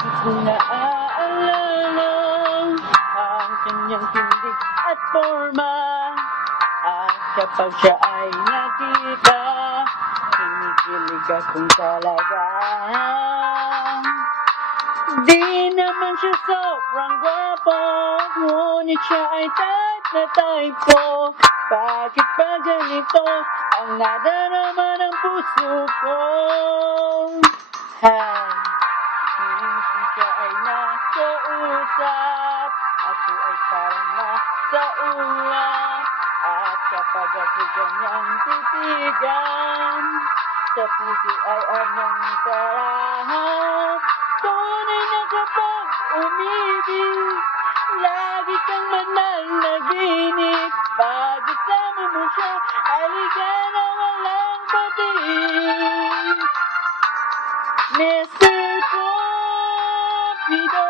Di naaalala ang kanyang tindig at forma. At kapag siya ay nakita, kinikilig akong talaga. Di naman siya sobrang gwapo, ngunit siya ay type na type ko. Bakit ba ganito ang nadarama ng puso ko? Hay, minsan siya ay nakausap, ako ay parang nasa ulap. At kapag ako kanyang titigan, sa puso ay anong sarap. Tunay na kapag umibig, lagi kang mananaginip. Pag isama mo siya, ay ligay na walang patig. Mr. Cupido,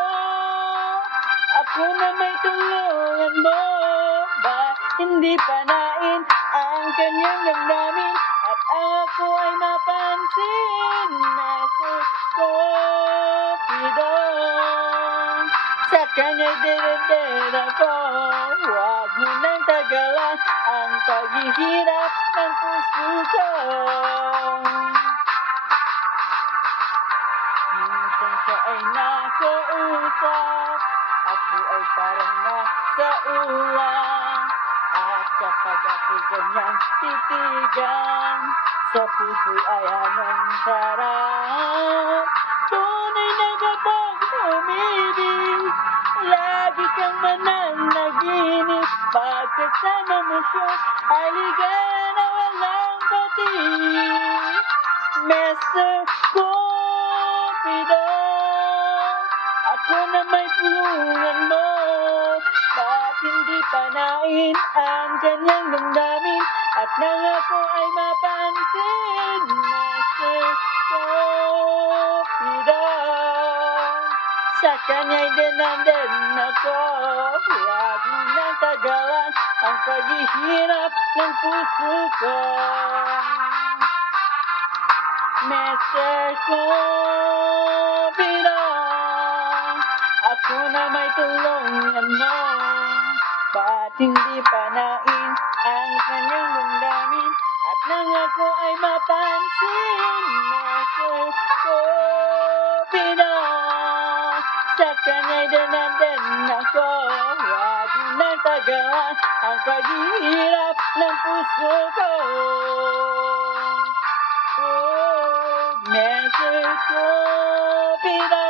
ako na may tulungan mo. Ba't hindi panain ang kanyang damdamin at ako ay mapansin? Mr. Cupido, sa kanya'y dineded ako. Huwag mo nang tagalan ang paghihirap ng puso ko. Minsan siya ay nakausap, ako ay parang nasa ulan. At kapag ako kanyang titigan, sa puso ay anong sarap. Tunay na kapag umibig, lagi kang mananaginip. Pag kasama mo siya, ay ligaya na walang patig. Mr. Cupido, ako na may tulungan mo. Ba't hindi panain ang kanyang damdamin at nang ako ay mapansin? Mr. Cupido, sa kanya'y dinandin ako. Huwag mo nang tagalan ang paghihirap ng puso ko. Mr. Cupido, ako na may tulungan mo. Ba't hindi panain ang kanyang damdamin at nang ako ay mapansin? Mr. Cupido, sa kanya'y dinandin ako. Huwag mo nang tagalan ang paghihirap ng puso ko. Oh, Mr. Cupido.